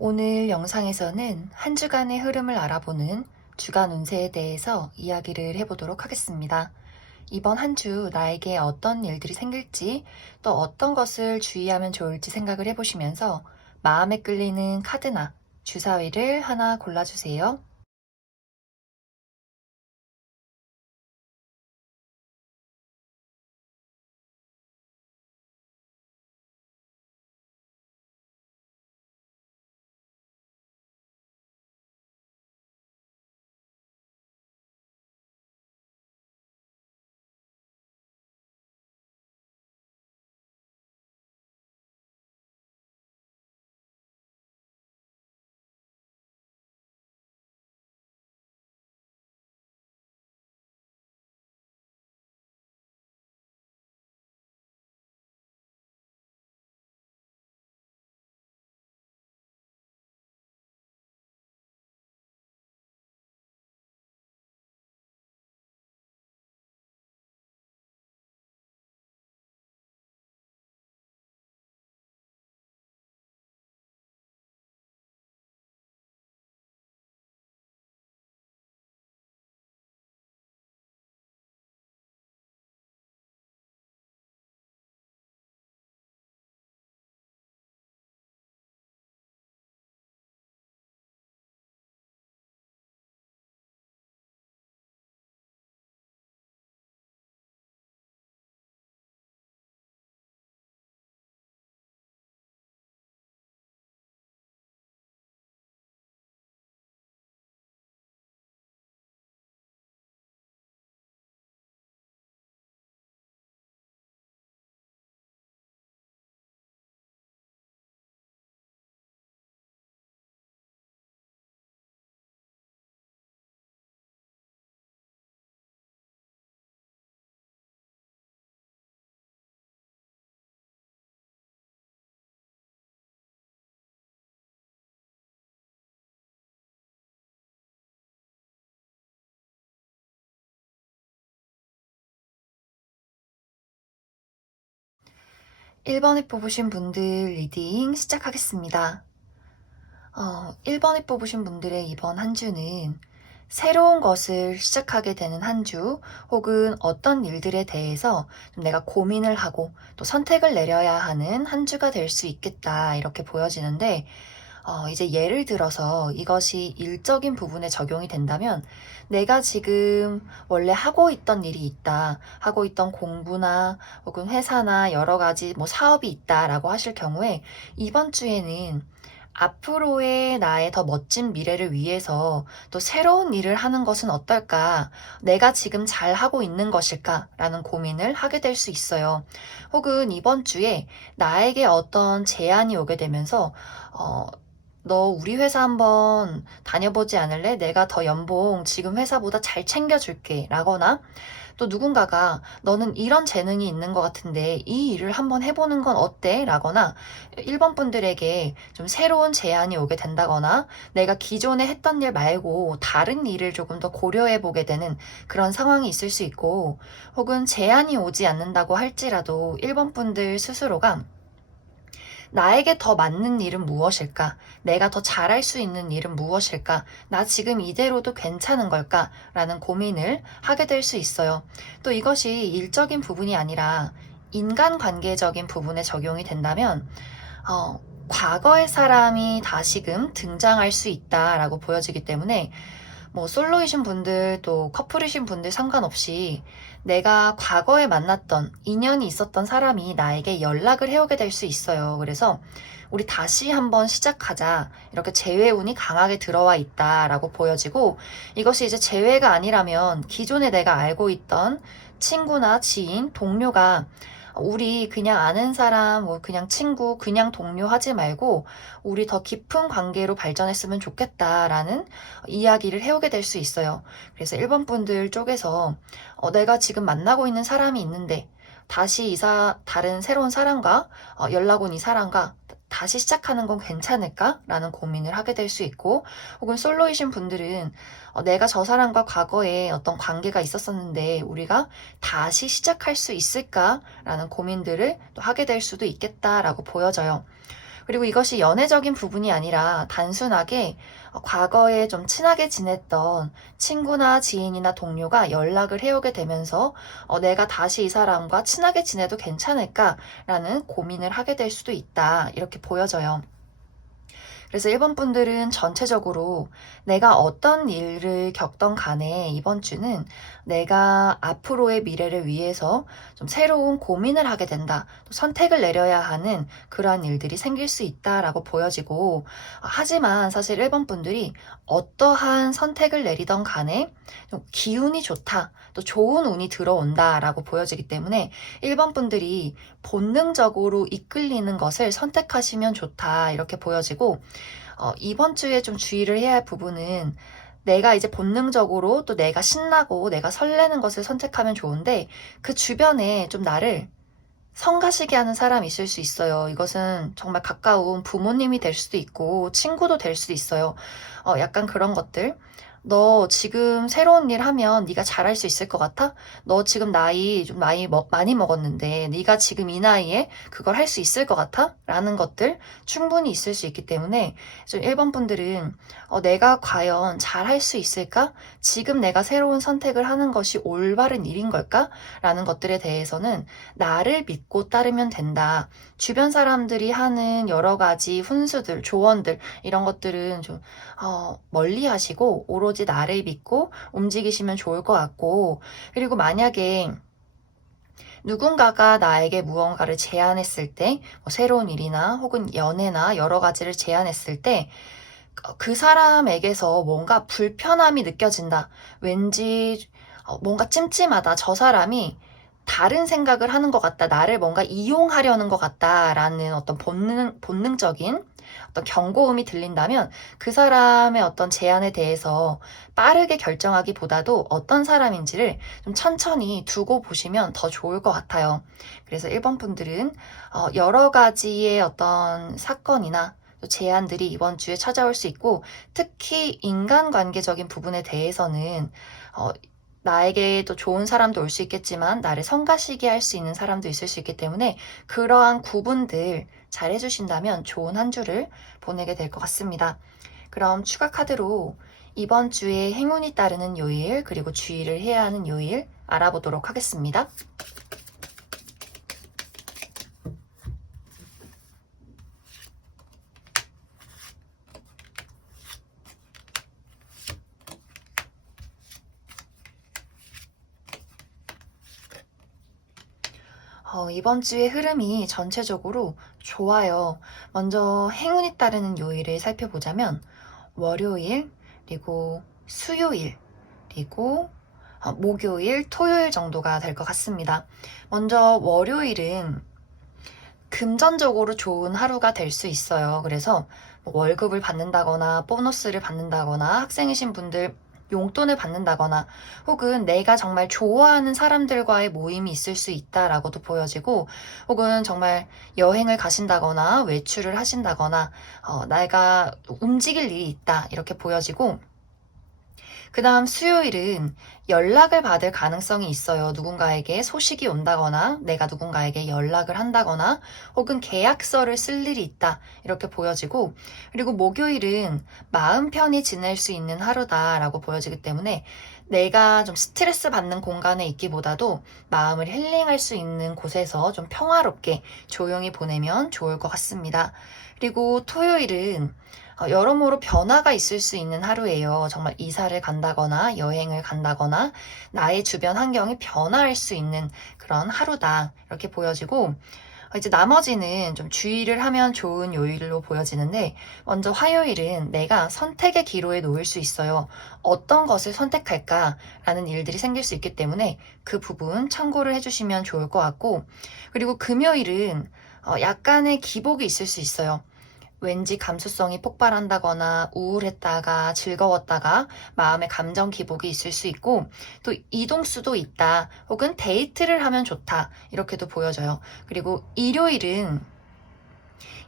오늘 영상에서는 한 주간의 흐름을 알아보는 주간 운세에 대해서 이야기를 해보도록 하겠습니다. 이번 한 주 나에게 어떤 일들이 생길지 또 어떤 것을 주의하면 좋을지 생각을 해보시면서 마음에 끌리는 카드나 주사위를 하나 골라주세요. 1번에 뽑으신 분들 리딩 시작하겠습니다. 1번에 뽑으신 분들의 이번 한 주는 새로운 것을 시작하게 되는 한 주, 혹은 어떤 일들에 대해서 좀 내가 고민을 하고 또 선택을 내려야 하는 한 주가 될 수 있겠다, 이렇게 보여지는데, 이제 예를 들어서 이것이 일적인 부분에 적용이 된다면, 내가 지금 원래 하고 있던 일이 있다, 하고 있던 공부나 혹은 회사나 여러 가지 뭐 사업이 있다라고 하실 경우에, 이번 주에는 앞으로의 나의 더 멋진 미래를 위해서 또 새로운 일을 하는 것은 어떨까? 내가 지금 잘 하고 있는 것일까? 라는 고민을 하게 될 수 있어요. 혹은 이번 주에 나에게 어떤 제안이 오게 되면서, 너 우리 회사 한번 다녀보지 않을래? 내가 더 연봉 지금 회사보다 잘 챙겨줄게. 라거나, 또 누군가가 너는 이런 재능이 있는 것 같은데 이 일을 한번 해보는 건 어때? 라거나, 1번 분들에게 좀 새로운 제안이 오게 된다거나, 내가 기존에 했던 일 말고 다른 일을 조금 더 고려해 보게 되는 그런 상황이 있을 수 있고, 혹은 제안이 오지 않는다고 할지라도 1번 분들 스스로가 나에게 더 맞는 일은 무엇일까? 내가 더 잘할 수 있는 일은 무엇일까? 나 지금 이대로도 괜찮은 걸까? 라는 고민을 하게 될 수 있어요. 또 이것이 일적인 부분이 아니라 인간관계적인 부분에 적용이 된다면, 과거의 사람이 다시금 등장할 수 있다라고 보여지기 때문에, 뭐 솔로이신 분들 또 커플이신 분들 상관없이 내가 과거에 만났던 인연이 있었던 사람이 나에게 연락을 해오게 될 수 있어요. 그래서 우리 다시 한번 시작하자, 이렇게 재회운이 강하게 들어와 있다라고 보여지고, 이것이 이제 재회가 아니라면 기존에 내가 알고 있던 친구나 지인, 동료가 우리 그냥 아는 사람, 뭐 그냥 친구, 그냥 동료 하지 말고 우리 더 깊은 관계로 발전했으면 좋겠다라는 이야기를 해오게 될 수 있어요. 그래서 1번 분들 쪽에서 내가 지금 만나고 있는 사람이 있는데 다시 다른 새로운 사람과 연락 온 이 사람과 다시 시작하는 건 괜찮을까? 라는 고민을 하게 될 수 있고, 혹은 솔로이신 분들은 내가 저 사람과 과거에 어떤 관계가 있었었는데 우리가 다시 시작할 수 있을까? 라는 고민들을 또 하게 될 수도 있겠다라고 보여져요. 그리고 이것이 연애적인 부분이 아니라 단순하게 과거에 좀 친하게 지냈던 친구나 지인이나 동료가 연락을 해오게 되면서 내가 다시 이 사람과 친하게 지내도 괜찮을까라는 고민을 하게 될 수도 있다. 이렇게 보여져요. 그래서 1번 분들은 전체적으로 내가 어떤 일을 겪던 간에 이번 주는 내가 앞으로의 미래를 위해서 좀 새로운 고민을 하게 된다. 또 선택을 내려야 하는 그러한 일들이 생길 수 있다라고 보여지고, 하지만 사실 1번 분들이 어떠한 선택을 내리던 간에 좀 기운이 좋다. 또 좋은 운이 들어온다라고 보여지기 때문에 1번 분들이 본능적으로 이끌리는 것을 선택하시면 좋다. 이렇게 보여지고, 이번 주에 좀 주의를 해야 할 부분은 내가 이제 본능적으로 또 내가 신나고 내가 설레는 것을 선택하면 좋은데 그 주변에 좀 나를 성가시게 하는 사람이 있을 수 있어요. 이것은 정말 가까운 부모님이 될 수도 있고 친구도 될 수도 있어요. 약간 그런 것들. 너 지금 새로운 일 하면 네가 잘할 수 있을 것 같아? 너 지금 나이 좀 많이 먹었는데 네가 지금 이 나이에 그걸 할 수 있을 것 같아? 라는 것들 충분히 있을 수 있기 때문에 좀 1번 분들은 내가 과연 잘할 수 있을까? 지금 내가 새로운 선택을 하는 것이 올바른 일인 걸까? 라는 것들에 대해서는 나를 믿고 따르면 된다. 주변 사람들이 하는 여러 가지 훈수들, 조언들 이런 것들은 좀 멀리 하시고 오로지 나를 믿고 움직이시면 좋을 것 같고, 그리고 만약에 누군가가 나에게 무언가를 제안했을 때, 뭐 새로운 일이나 혹은 연애나 여러 가지를 제안했을 때, 그 사람에게서 뭔가 불편함이 느껴진다. 왠지 뭔가 찜찜하다. 저 사람이 다른 생각을 하는 것 같다. 나를 뭔가 이용하려는 것 같다라는 어떤 본능적인 어떤 경고음이 들린다면 그 사람의 어떤 제안에 대해서 빠르게 결정하기보다도 어떤 사람인지를 좀 천천히 두고 보시면 더 좋을 것 같아요. 그래서 1번 분들은 여러 가지의 어떤 사건이나 제안들이 이번 주에 찾아올 수 있고, 특히 인간관계적인 부분에 대해서는 나에게 또 좋은 사람도 올 수 있겠지만 나를 성가시게 할 수 있는 사람도 있을 수 있기 때문에 그러한 구분들 잘 해주신다면 좋은 한 주를 보내게 될 것 같습니다. 그럼 추가 카드로 이번 주에 행운이 따르는 요일 그리고 주의를 해야 하는 요일 알아보도록 하겠습니다. 이번 주의 흐름이 전체적으로 좋아요. 먼저 행운이 따르는 요일을 살펴보자면 월요일, 그리고 수요일, 그리고 목요일, 토요일 정도가 될 것 같습니다. 먼저 월요일은 금전적으로 좋은 하루가 될 수 있어요. 그래서 뭐 월급을 받는다거나 보너스를 받는다거나 학생이신 분들 용돈을 받는다거나 혹은 내가 정말 좋아하는 사람들과의 모임이 있을 수 있다라고도 보여지고, 혹은 정말 여행을 가신다거나 외출을 하신다거나 내가 움직일 일이 있다 이렇게 보여지고, 그 다음 수요일은 연락을 받을 가능성이 있어요. 누군가에게 소식이 온다거나 내가 누군가에게 연락을 한다거나 혹은 계약서를 쓸 일이 있다 이렇게 보여지고, 그리고 목요일은 마음 편히 지낼 수 있는 하루다라고 보여지기 때문에 내가 좀 스트레스 받는 공간에 있기보다도 마음을 힐링할 수 있는 곳에서 좀 평화롭게 조용히 보내면 좋을 것 같습니다. 그리고 토요일은 여러모로 변화가 있을 수 있는 하루예요. 정말 이사를 간다거나 여행을 간다거나 나의 주변 환경이 변화할 수 있는 그런 하루다 이렇게 보여지고, 이제 나머지는 좀 주의를 하면 좋은 요일로 보여지는데, 먼저 화요일은 내가 선택의 기로에 놓일 수 있어요. 어떤 것을 선택할까라는 일들이 생길 수 있기 때문에 그 부분 참고를 해주시면 좋을 것 같고, 그리고 금요일은 약간의 기복이 있을 수 있어요. 왠지 감수성이 폭발한다거나 우울했다가 즐거웠다가 마음의 감정 기복이 있을 수 있고, 또 이동수도 있다 혹은 데이트를 하면 좋다 이렇게도 보여져요. 그리고 일요일은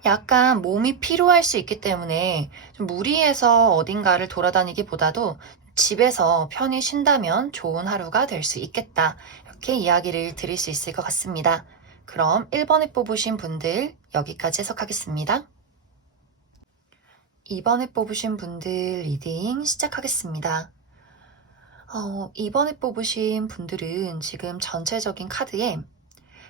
약간 몸이 피로할 수 있기 때문에 좀 무리해서 어딘가를 돌아다니기보다도 집에서 편히 쉰다면 좋은 하루가 될 수 있겠다, 이렇게 이야기를 드릴 수 있을 것 같습니다. 그럼 1번에 뽑으신 분들 여기까지 해석하겠습니다. 이번에 뽑으신 분들 리딩 시작하겠습니다. 이번에 뽑으신 분들은 지금 전체적인 카드에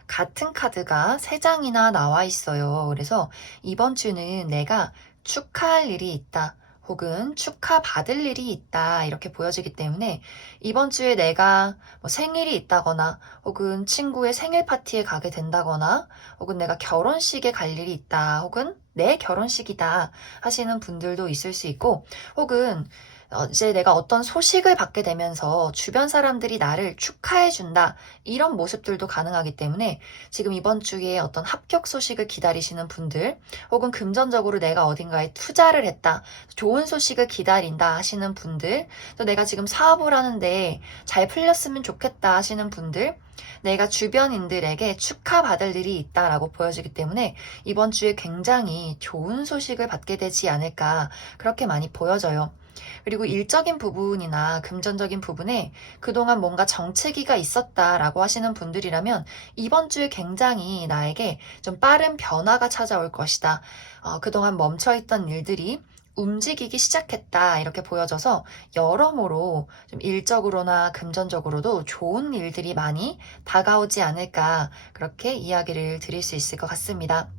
같은 카드가 3장이나 나와 있어요. 그래서 이번 주는 내가 축하할 일이 있다. 혹은 축하받을 일이 있다. 이렇게 보여지기 때문에 이번 주에 내가 뭐 생일이 있다거나 혹은 친구의 생일 파티에 가게 된다거나 혹은 내가 결혼식에 갈 일이 있다. 혹은 내 결혼식이다 하시는 분들도 있을 수 있고 혹은 이제 내가 어떤 소식을 받게 되면서 주변 사람들이 나를 축하해준다. 이런 모습들도 가능하기 때문에 지금 이번 주에 어떤 합격 소식을 기다리시는 분들 혹은 금전적으로 내가 어딘가에 투자를 했다. 좋은 소식을 기다린다 하시는 분들 또 내가 지금 사업을 하는데 잘 풀렸으면 좋겠다 하시는 분들 내가 주변인들에게 축하받을 일이 있다라고 보여지기 때문에 이번 주에 굉장히 좋은 소식을 받게 되지 않을까 그렇게 많이 보여져요. 그리고 일적인 부분이나 금전적인 부분에 그동안 뭔가 정체기가 있었다라고 하시는 분들이라면 이번 주에 굉장히 나에게 좀 빠른 변화가 찾아올 것이다. 그동안 멈춰있던 일들이 움직이기 시작했다 이렇게 보여져서 여러모로 좀 일적으로나 금전적으로도 좋은 일들이 많이 다가오지 않을까 그렇게 이야기를 드릴 수 있을 것 같습니다.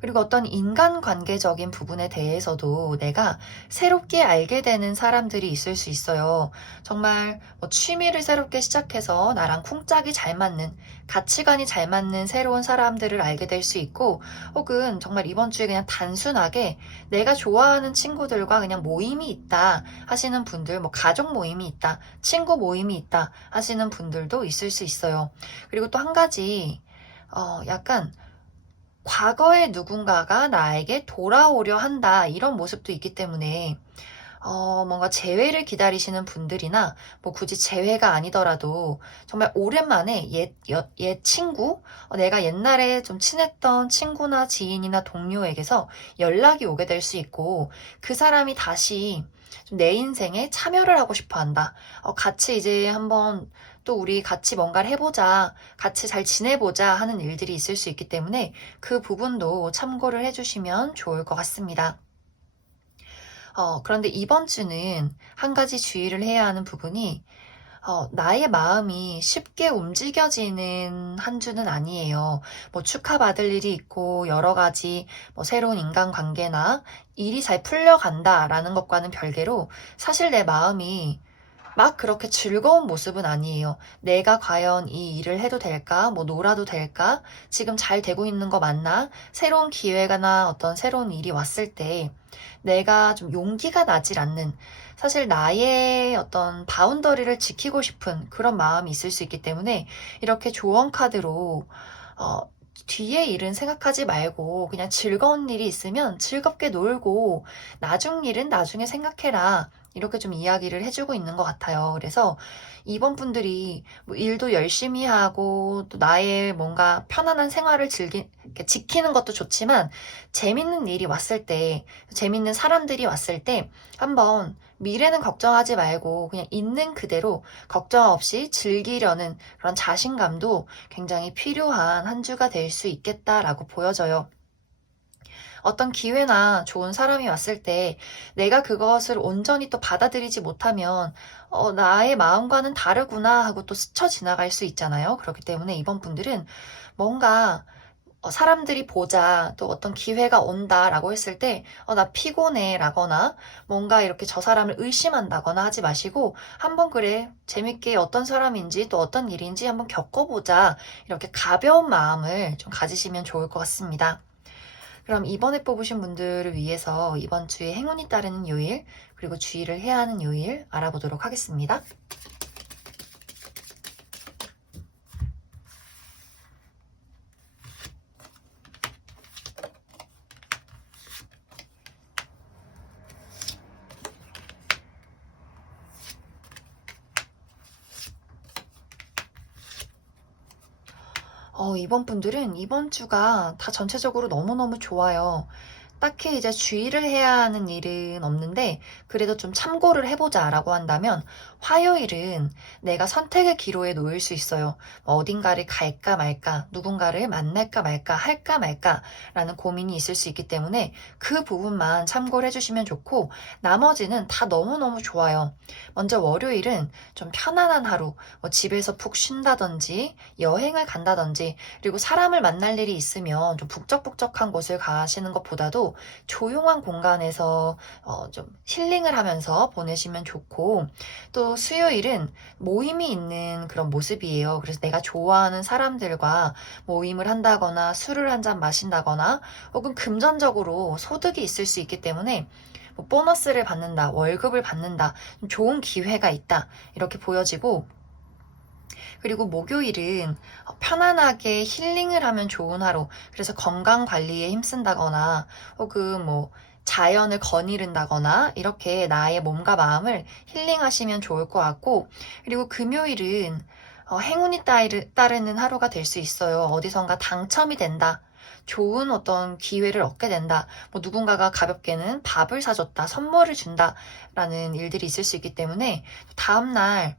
그리고 어떤 인간관계적인 부분에 대해서도 내가 새롭게 알게 되는 사람들이 있을 수 있어요. 정말 뭐 취미를 새롭게 시작해서 나랑 쿵짝이 잘 맞는, 가치관이 잘 맞는 새로운 사람들을 알게 될 수 있고, 혹은 정말 이번 주에 그냥 단순하게 내가 좋아하는 친구들과 그냥 모임이 있다 하시는 분들, 뭐 가족 모임이 있다, 친구 모임이 있다 하시는 분들도 있을 수 있어요. 그리고 또 한 가지, 약간 과거의 누군가가 나에게 돌아오려 한다 이런 모습도 있기 때문에 뭔가 재회를 기다리시는 분들이나 뭐 굳이 재회가 아니더라도 정말 오랜만에 옛 친구 내가 옛날에 좀 친했던 친구나 지인이나 동료에게서 연락이 오게 될 수 있고 그 사람이 다시 좀 내 인생에 참여를 하고 싶어 한다. 같이 이제 한번 또 우리 같이 뭔가를 해보자, 같이 잘 지내보자 하는 일들이 있을 수 있기 때문에 그 부분도 참고를 해주시면 좋을 것 같습니다. 그런데 이번 주는 한 가지 주의를 해야 하는 부분이 나의 마음이 쉽게 움직여지는 한 주는 아니에요. 뭐 축하받을 일이 있고 여러 가지 뭐 새로운 인간관계나 일이 잘 풀려간다라는 것과는 별개로 사실 내 마음이 막 그렇게 즐거운 모습은 아니에요. 내가 과연 이 일을 해도 될까? 뭐 놀아도 될까? 지금 잘 되고 있는 거 맞나? 새로운 기회가나 어떤 새로운 일이 왔을 때 내가 좀 용기가 나질 않는 사실 나의 어떤 바운더리를 지키고 싶은 그런 마음이 있을 수 있기 때문에 이렇게 조언 카드로 어, 뒤에 일은 생각하지 말고 그냥 즐거운 일이 있으면 즐겁게 놀고 나중 일은 나중에 생각해라. 이렇게 좀 이야기를 해주고 있는 것 같아요. 그래서 이번 분들이 뭐 일도 열심히 하고 또 나의 뭔가 편안한 생활을 이렇게 지키는 것도 좋지만 재밌는 일이 왔을 때, 재밌는 사람들이 왔을 때 한번 미래는 걱정하지 말고 그냥 있는 그대로 걱정 없이 즐기려는 그런 자신감도 굉장히 필요한 한 주가 될 수 있겠다라고 보여져요. 어떤 기회나 좋은 사람이 왔을 때 내가 그것을 온전히 또 받아들이지 못하면 나의 마음과는 다르구나 하고 또 스쳐 지나갈 수 있잖아요. 그렇기 때문에 이번 분들은 뭔가 사람들이 보자, 또 어떤 기회가 온다라고 했을 때, 나 피곤해 라거나, 뭔가 이렇게 저 사람을 의심한다거나 하지 마시고, 한번 그래, 재밌게 어떤 사람인지 또 어떤 일인지 한번 겪어보자. 이렇게 가벼운 마음을 좀 가지시면 좋을 것 같습니다. 그럼 이번에 뽑으신 분들을 위해서 이번 주에 행운이 따르는 요일, 그리고 주의를 해야 하는 요일 알아보도록 하겠습니다. 이번 분들은 이번 주가 다 전체적으로 너무너무 좋아요. 딱히 이제 주의를 해야 하는 일은 없는데 그래도 좀 참고를 해보자라고 한다면 화요일은 내가 선택의 기로에 놓일 수 있어요. 어딘가를 갈까 말까, 누군가를 만날까 말까, 할까 말까라는 고민이 있을 수 있기 때문에 그 부분만 참고를 해주시면 좋고 나머지는 다 너무너무 좋아요. 먼저 월요일은 좀 편안한 하루, 집에서 푹 쉰다든지 여행을 간다든지 그리고 사람을 만날 일이 있으면 좀 북적북적한 곳을 가시는 것보다도 조용한 공간에서 좀 힐링을 하면서 보내시면 좋고 또 수요일은 모임이 있는 그런 모습이에요. 그래서 내가 좋아하는 사람들과 모임을 한다거나 술을 한 잔 마신다거나 혹은 금전적으로 소득이 있을 수 있기 때문에 뭐 보너스를 받는다, 월급을 받는다, 좋은 기회가 있다 이렇게 보여지고 그리고 목요일은 편안하게 힐링을 하면 좋은 하루. 그래서 건강 관리에 힘쓴다거나 혹은 뭐 자연을 거니른다거나 이렇게 나의 몸과 마음을 힐링하시면 좋을 것 같고 그리고 금요일은 행운이 따르는 하루가 될 수 있어요. 어디선가 당첨이 된다. 좋은 어떤 기회를 얻게 된다. 뭐 누군가가 가볍게는 밥을 사줬다, 선물을 준다라는 일들이 있을 수 있기 때문에 다음날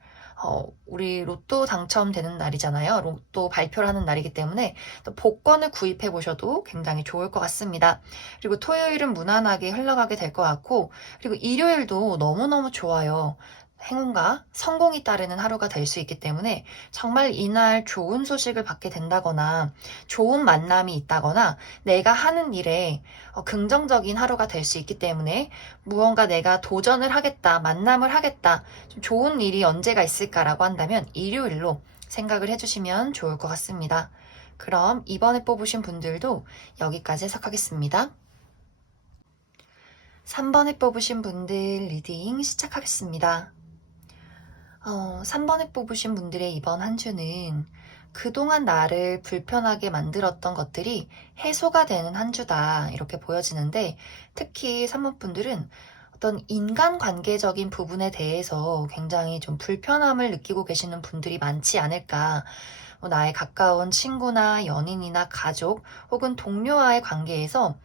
우리 로또 당첨되는 날이잖아요. 로또 발표를 하는 날이기 때문에 또 복권을 구입해 보셔도 굉장히 좋을 것 같습니다. 그리고 토요일은 무난하게 흘러가게 될 것 같고, 그리고 일요일도 너무너무 좋아요. 행운과 성공이 따르는 하루가 될 수 있기 때문에 정말 이날 좋은 소식을 받게 된다거나 좋은 만남이 있다거나 내가 하는 일에 긍정적인 하루가 될 수 있기 때문에 무언가 내가 도전을 하겠다, 만남을 하겠다, 좀 좋은 일이 언제가 있을까라고 한다면 일요일로 생각을 해주시면 좋을 것 같습니다. 그럼 이번에 뽑으신 분들도 여기까지 해석하겠습니다. 3번에 뽑으신 분들 리딩 시작하겠습니다. 3번에 뽑으신 분들의 이번 한 주는 그동안 나를 불편하게 만들었던 것들이 해소가 되는 한 주다 이렇게 보여지는데 특히 3번 분들은 어떤 인간관계적인 부분에 대해서 굉장히 좀 불편함을 느끼고 계시는 분들이 많지 않을까. 나의 가까운 친구나 연인이나 가족 혹은 동료와의 관계에서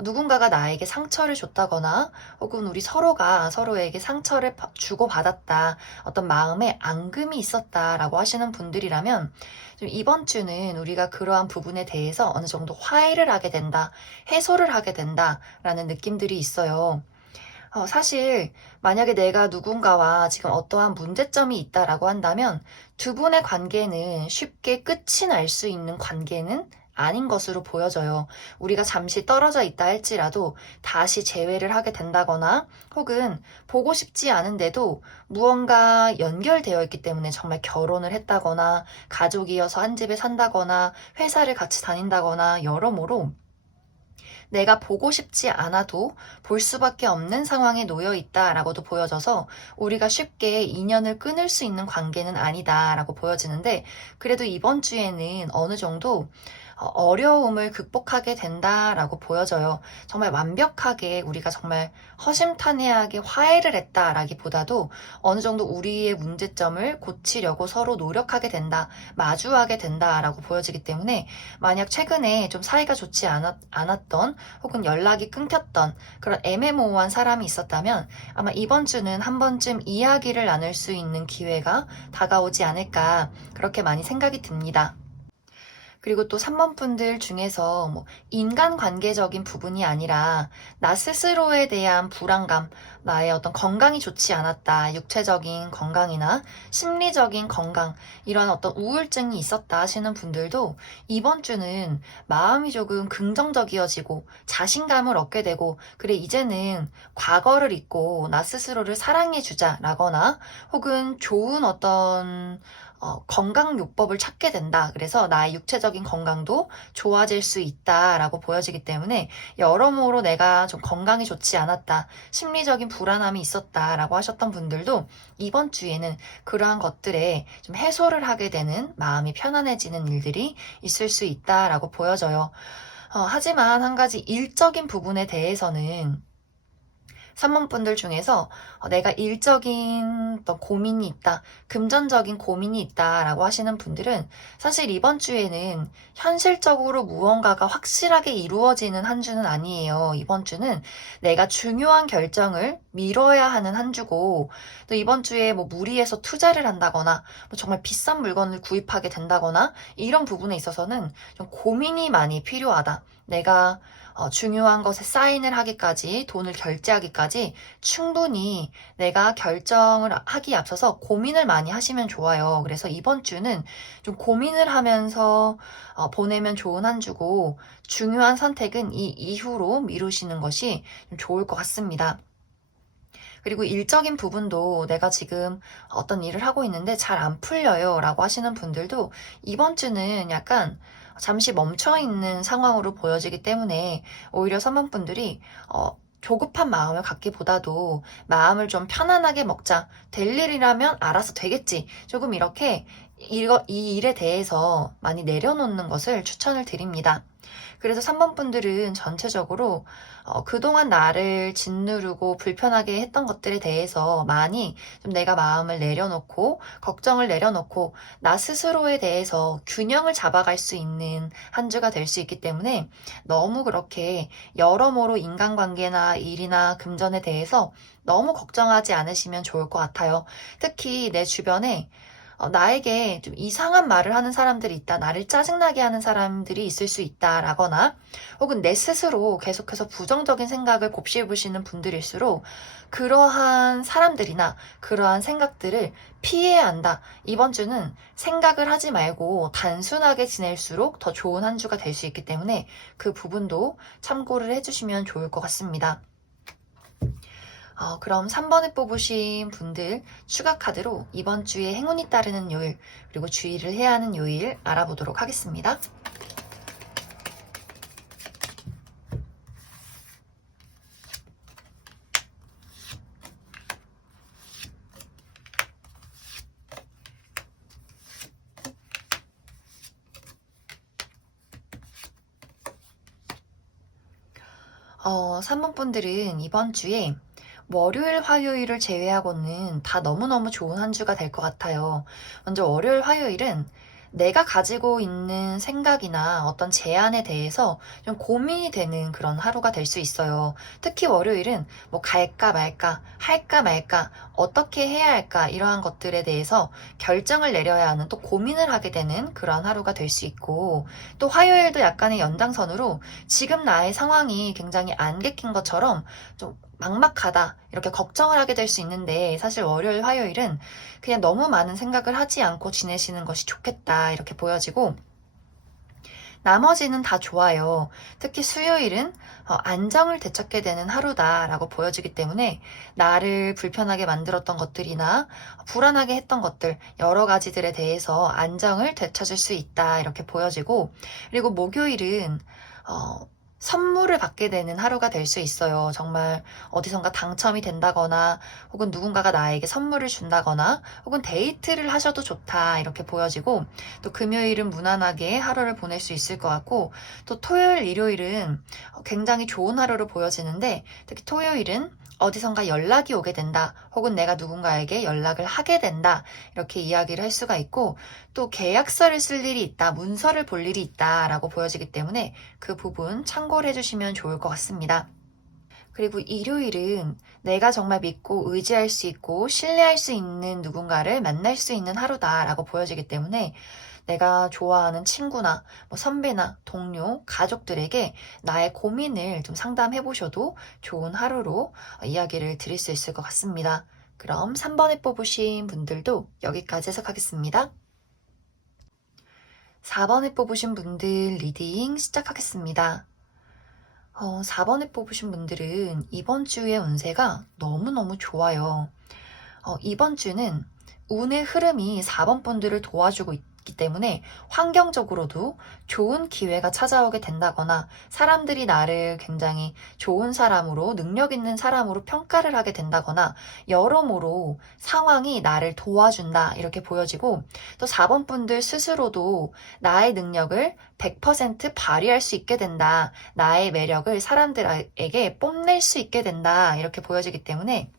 누군가가 나에게 상처를 줬다거나 혹은 우리 서로가 서로에게 상처를 주고받았다. 어떤 마음에 앙금이 있었다라고 하시는 분들이라면 좀 이번 주는 우리가 그러한 부분에 대해서 어느 정도 화해를 하게 된다. 해소를 하게 된다라는 느낌들이 있어요. 사실 만약에 내가 누군가와 지금 어떠한 문제점이 있다라고 한다면 두 분의 관계는 쉽게 끝이 날 수 있는 관계는 아닌 것으로 보여져요. 우리가 잠시 떨어져 있다 할지라도 다시 재회를 하게 된다거나 혹은 보고 싶지 않은데도 무언가 연결되어 있기 때문에 정말 결혼을 했다거나 가족이어서 한 집에 산다거나 회사를 같이 다닌다거나 여러모로 내가 보고 싶지 않아도 볼 수밖에 없는 상황에 놓여 있다라고도 보여져서 우리가 쉽게 인연을 끊을 수 있는 관계는 아니다라고 보여지는데 그래도 이번 주에는 어느 정도 어려움을 극복하게 된다라고 보여져요. 정말 완벽하게 우리가 정말 허심탄회하게 화해를 했다라기보다도 어느 정도 우리의 문제점을 고치려고 서로 노력하게 된다, 마주하게 된다라고 보여지기 때문에 만약 최근에 좀 사이가 좋지 않았던 혹은 연락이 끊겼던 그런 애매모호한 사람이 있었다면 아마 이번 주는 한 번쯤 이야기를 나눌 수 있는 기회가 다가오지 않을까 그렇게 많이 생각이 듭니다. 그리고 또 3번 분들 중에서 뭐 인간관계적인 부분이 아니라 나 스스로에 대한 불안감, 나의 어떤 건강이 좋지 않았다, 육체적인 건강이나 심리적인 건강, 이런 어떤 우울증이 있었다 하시는 분들도 이번 주는 마음이 조금 긍정적이어지고 자신감을 얻게 되고 그래 이제는 과거를 잊고 나 스스로를 사랑해주자 라거나 혹은 좋은 어떤 건강요법을 찾게 된다. 그래서 나의 육체적인 건강도 좋아질 수 있다라고 보여지기 때문에 여러모로 내가 좀 건강이 좋지 않았다. 심리적인 불안함이 있었다라고 하셨던 분들도 이번 주에는 그러한 것들에 좀 해소를 하게 되는 마음이 편안해지는 일들이 있을 수 있다라고 보여져요. 하지만 한 가지 일적인 부분에 대해서는 3번 분들 중에서 내가 일적인 어떤 고민이 있다, 금전적인 고민이 있다라고 하시는 분들은 사실 이번 주에는 현실적으로 무언가가 확실하게 이루어지는 한 주는 아니에요. 이번 주는 내가 중요한 결정을 미뤄야 하는 한 주고, 또 이번 주에 뭐 무리해서 투자를 한다거나 뭐 정말 비싼 물건을 구입하게 된다거나 이런 부분에 있어서는 좀 고민이 많이 필요하다. 내가 중요한 것에 사인을 하기까지, 돈을 결제하기까지 충분히 내가 결정을 하기에 앞서서 고민을 많이 하시면 좋아요. 그래서 이번 주는 좀 고민을 하면서 보내면 좋은 한 주고, 중요한 선택은 이 이후로 미루시는 것이 좀 좋을 것 같습니다. 그리고 일적인 부분도 내가 지금 어떤 일을 하고 있는데 잘 안 풀려요 라고 하시는 분들도 이번 주는 약간 잠시 멈춰 있는 상황으로 보여지기 때문에 오히려 선반분들이 조급한 마음을 갖기보다도 마음을 좀 편안하게 먹자. 될 일이라면 알아서 되겠지. 조금 이렇게 이 일에 대해서 많이 내려놓는 것을 추천을 드립니다. 그래서 3번 분들은 전체적으로 그동안 나를 짓누르고 불편하게 했던 것들에 대해서 많이 좀 내가 마음을 내려놓고 걱정을 내려놓고 나 스스로에 대해서 균형을 잡아갈 수 있는 한 주가 될 수 있기 때문에 너무 그렇게 여러모로 인간관계나 일이나 금전에 대해서 너무 걱정하지 않으시면 좋을 것 같아요. 특히 내 주변에 나에게 좀 이상한 말을 하는 사람들이 있다, 나를 짜증나게 하는 사람들이 있을 수 있다라거나 혹은 내 스스로 계속해서 부정적인 생각을 곱씹으시는 분들일수록 그러한 사람들이나 그러한 생각들을 피해야 한다. 이번 주는 생각을 하지 말고 단순하게 지낼수록 더 좋은 한 주가 될 수 있기 때문에 그 부분도 참고를 해주시면 좋을 것 같습니다. 그럼 3번을 뽑으신 분들 추가 카드로 이번 주에 행운이 따르는 요일, 그리고 주의를 해야 하는 요일 알아보도록 하겠습니다. 3번 분들은 이번 주에 월요일, 화요일을 제외하고는 다 너무너무 좋은 한 주가 될 것 같아요. 먼저 월요일, 화요일은 내가 가지고 있는 생각이나 어떤 제안에 대해서 좀 고민이 되는 그런 하루가 될 수 있어요. 특히 월요일은 뭐 갈까 말까, 할까 말까, 어떻게 해야 할까 이러한 것들에 대해서 결정을 내려야 하는, 또 고민을 하게 되는 그런 하루가 될 수 있고, 또 화요일도 약간의 연장선으로 지금 나의 상황이 굉장히 안개 낀 것처럼 좀 막막하다 이렇게 걱정을 하게 될 수 있는데, 사실 월요일, 화요일은 그냥 너무 많은 생각을 하지 않고 지내시는 것이 좋겠다 이렇게 보여지고, 나머지는 다 좋아요. 특히 수요일은 안정을 되찾게 되는 하루다라고 보여지기 때문에 나를 불편하게 만들었던 것들이나 불안하게 했던 것들, 여러 가지들에 대해서 안정을 되찾을 수 있다 이렇게 보여지고, 그리고 목요일은 선물을 받게 되는 하루가 될 수 있어요. 정말 어디선가 당첨이 된다거나 혹은 누군가가 나에게 선물을 준다거나 혹은 데이트를 하셔도 좋다 이렇게 보여지고, 또 금요일은 무난하게 하루를 보낼 수 있을 것 같고, 또 토요일, 일요일은 굉장히 좋은 하루로 보여지는데, 특히 토요일은 어디선가 연락이 오게 된다 혹은 내가 누군가에게 연락을 하게 된다 이렇게 이야기를 할 수가 있고, 또 계약서를 쓸 일이 있다, 문서를 볼 일이 있다 라고 보여지기 때문에 그 부분 참고를 해주시면 좋을 것 같습니다. 그리고 일요일은 내가 정말 믿고 의지할 수 있고 신뢰할 수 있는 누군가를 만날 수 있는 하루다라고 보여지기 때문에 내가 좋아하는 친구나 뭐 선배나 동료, 가족들에게 나의 고민을 좀 상담해 보셔도 좋은 하루로 이야기를 드릴 수 있을 것 같습니다. 그럼 3번에 뽑으신 분들도 여기까지 해석하겠습니다. 4번에 뽑으신 분들 리딩 시작하겠습니다. 4번에 뽑으신 분들은 이번 주의 운세가 너무너무 좋아요. 이번 주는 운의 흐름이 4번 분들을 도와주고 있기 있기 때문에 환경적으로도 좋은 기회가 찾아오게 된다거나 사람들이 나를 굉장히 좋은 사람으로 능력 있는 사람으로 평가를 하게 된다거나 여러모로 상황이 나를 도와준다 이렇게 보여지고 또 4번 분들 스스로도 나의 능력을 100% 발휘할 수 있게 된다. 나의 매력을 사람들에게 뽐낼 수 있게 된다. 이렇게 보여지기 때문에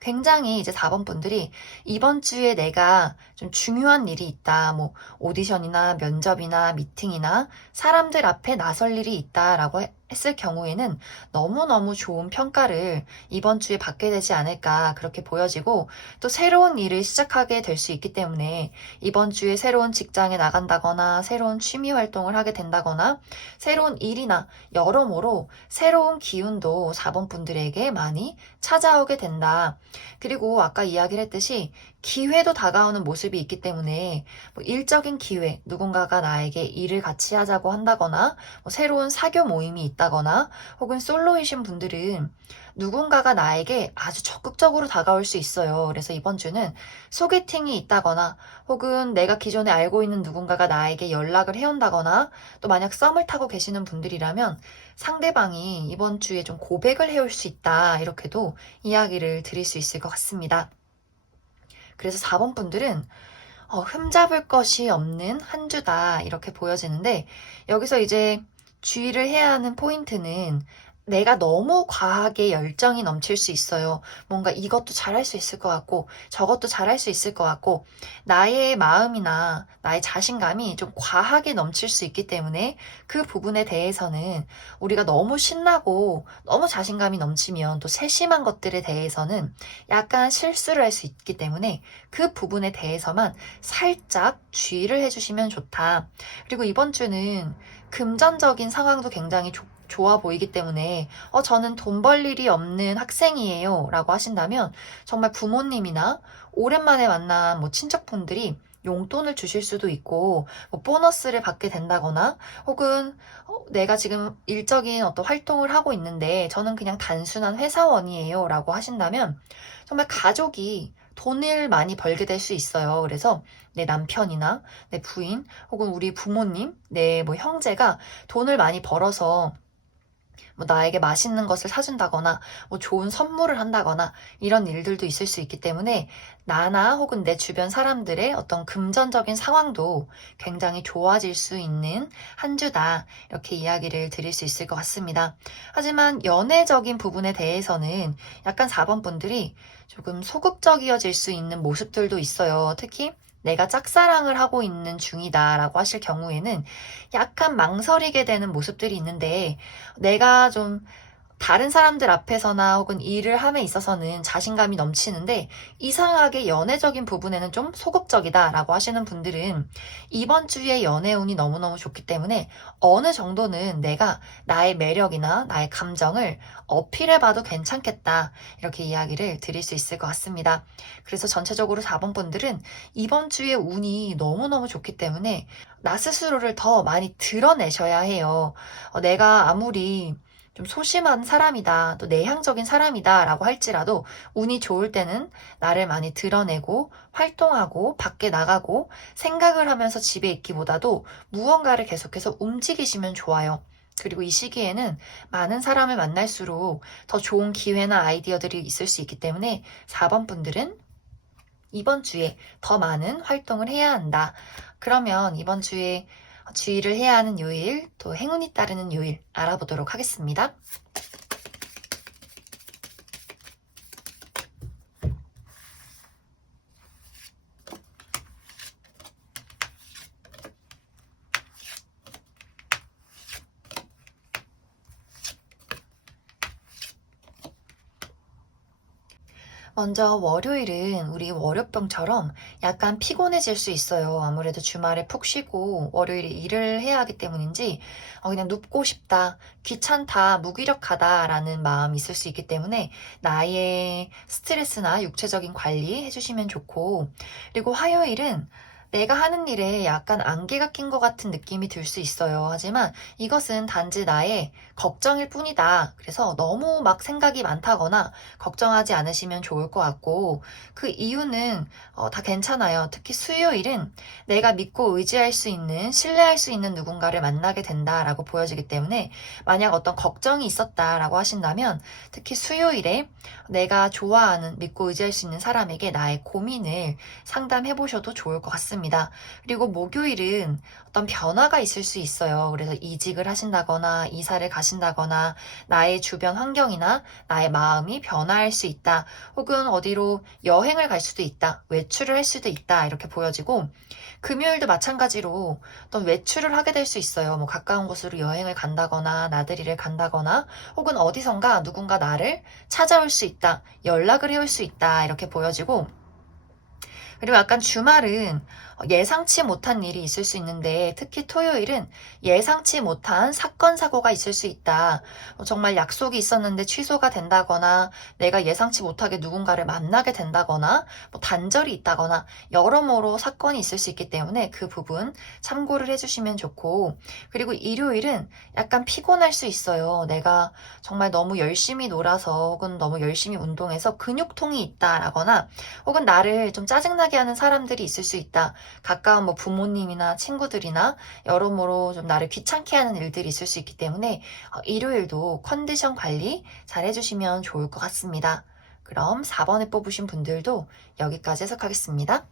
굉장히 이제 4번 분들이 이번 주에 내가 좀 중요한 일이 있다. 뭐 오디션이나 면접이나 미팅이나 사람들 앞에 나설 일이 있다라고 했을 경우에는 너무너무 좋은 평가를 이번 주에 받게 되지 않을까 그렇게 보여지고 또 새로운 일을 시작하게 될 수 있기 때문에 이번 주에 새로운 직장에 나간다거나 새로운 취미 활동을 하게 된다거나 새로운 일이나 여러모로 새로운 기운도 4번 분들에게 많이 찾아오게 된다. 그리고 아까 이야기를 했듯이 기회도 다가오는 모습이 있기 때문에 뭐 일적인 기회, 누군가가 나에게 일을 같이 하자고 한다거나 뭐 새로운 사교 모임이 있다거나 혹은 솔로이신 분들은 누군가가 나에게 아주 적극적으로 다가올 수 있어요. 그래서 이번 주는 소개팅이 있다거나 혹은 내가 기존에 알고 있는 누군가가 나에게 연락을 해온다거나 또 만약 썸을 타고 계시는 분들이라면 상대방이 이번 주에 좀 고백을 해올 수 있다. 이렇게도 이야기를 드릴 수 있을 것 같습니다. 그래서 4번 분들은 흠잡을 것이 없는 한 주다 이렇게 보여지는데 여기서 이제 주의를 해야 하는 포인트는 내가 너무 과하게 열정이 넘칠 수 있어요. 뭔가 이것도 잘할 수 있을 것 같고 저것도 잘할 수 있을 것 같고 나의 마음이나 나의 자신감이 좀 과하게 넘칠 수 있기 때문에 그 부분에 대해서는 우리가 너무 신나고 너무 자신감이 넘치면 또 세심한 것들에 대해서는 약간 실수를 할 수 있기 때문에 그 부분에 대해서만 살짝 주의를 해주시면 좋다. 그리고 이번 주는 금전적인 상황도 굉장히 좋아 보이기 때문에 저는 돈 벌 일이 없는 학생이에요 라고 하신다면 정말 부모님이나 오랜만에 만난 뭐 친척분들이 용돈을 주실 수도 있고 뭐 보너스를 받게 된다거나 혹은 내가 지금 일적인 어떤 활동을 하고 있는데 저는 그냥 단순한 회사원이에요 라고 하신다면 정말 가족이 돈을 많이 벌게 될 수 있어요. 그래서 내 남편이나 내 부인 혹은 우리 부모님, 내 뭐 형제가 돈을 많이 벌어서 뭐 나에게 맛있는 것을 사준다거나 뭐 좋은 선물을 한다거나 이런 일들도 있을 수 있기 때문에 나나 혹은 내 주변 사람들의 어떤 금전적인 상황도 굉장히 좋아질 수 있는 한 주다 이렇게 이야기를 드릴 수 있을 것 같습니다. 하지만 연애적인 부분에 대해서는 약간 4번 분들이 조금 소극적이어질 수 있는 모습들도 있어요. 특히 내가 짝사랑을 하고 있는 중이다 라고 하실 경우에는 약간 망설이게 되는 모습들이 있는데 내가 좀 다른 사람들 앞에서나 혹은 일을 함에 있어서는 자신감이 넘치는데 이상하게 연애적인 부분에는 좀 소극적이다라고 하시는 분들은 이번 주에 연애운이 너무너무 좋기 때문에 어느 정도는 내가 나의 매력이나 나의 감정을 어필해봐도 괜찮겠다 이렇게 이야기를 드릴 수 있을 것 같습니다. 그래서 전체적으로 4번 분들은 이번 주에 운이 너무너무 좋기 때문에 나 스스로를 더 많이 드러내셔야 해요. 내가 아무리 좀 소심한 사람이다, 또 내향적인 사람이다 라고 할지라도 운이 좋을 때는 나를 많이 드러내고 활동하고 밖에 나가고 생각을 하면서 집에 있기보다도 무언가를 계속해서 움직이시면 좋아요. 그리고 이 시기에는 많은 사람을 만날수록 더 좋은 기회나 아이디어들이 있을 수 있기 때문에 4번 분들은 이번 주에 더 많은 활동을 해야 한다. 그러면 이번 주에 주의를 해야 하는 요일, 또 행운이 따르는 요일 알아보도록 하겠습니다. 먼저 월요일은 우리 월요병처럼 약간 피곤해질 수 있어요. 아무래도 주말에 푹 쉬고 월요일에 일을 해야 하기 때문인지 그냥 눕고 싶다, 귀찮다, 무기력하다라는 마음이 있을 수 있기 때문에 나의 스트레스나 육체적인 관리 해주시면 좋고 그리고 화요일은 내가 하는 일에 약간 안개가 낀 것 같은 느낌이 들 수 있어요. 하지만 이것은 단지 나의 걱정일 뿐이다. 그래서 너무 막 생각이 많다거나 걱정하지 않으시면 좋을 것 같고, 그 이유는 다 괜찮아요. 특히 수요일은 내가 믿고 의지할 수 있는, 신뢰할 수 있는 누군가를 만나게 된다라고 보여지기 때문에, 만약 어떤 걱정이 있었다라고 하신다면 특히 수요일에 내가 좋아하는, 믿고 의지할 수 있는 사람에게 나의 고민을 상담해 보셔도 좋을 것 같습니다. 그리고 목요일은 어떤 변화가 있을 수 있어요. 그래서 이직을 하신다거나 이사를 가신다거나 나의 주변 환경이나 나의 마음이 변화할 수 있다. 혹은 어디로 여행을 갈 수도 있다. 외출을 할 수도 있다. 이렇게 보여지고, 금요일도 마찬가지로 어떤 외출을 하게 될 수 있어요. 뭐 가까운 곳으로 여행을 간다거나 나들이를 간다거나 혹은 어디선가 누군가 나를 찾아올 수 있다. 연락을 해올 수 있다. 이렇게 보여지고, 그리고 약간 주말은 예상치 못한 일이 있을 수 있는데, 특히 토요일은 예상치 못한 사건, 사고가 있을 수 있다. 정말 약속이 있었는데 취소가 된다거나, 내가 예상치 못하게 누군가를 만나게 된다거나, 뭐 단절이 있다거나, 여러모로 사건이 있을 수 있기 때문에 그 부분 참고를 해주시면 좋고, 그리고 일요일은 약간 피곤할 수 있어요. 내가 정말 너무 열심히 놀아서 혹은 너무 열심히 운동해서 근육통이 있다라거나, 혹은 나를 좀 짜증나게 하는 사람들이 있을 수 있다. 가까운 뭐 부모님이나 친구들이나 여러모로 좀 나를 귀찮게 하는 일들이 있을 수 있기 때문에 일요일도 컨디션 관리 잘 해주시면 좋을 것 같습니다. 그럼 4번에 뽑으신 분들도 여기까지 해석하겠습니다.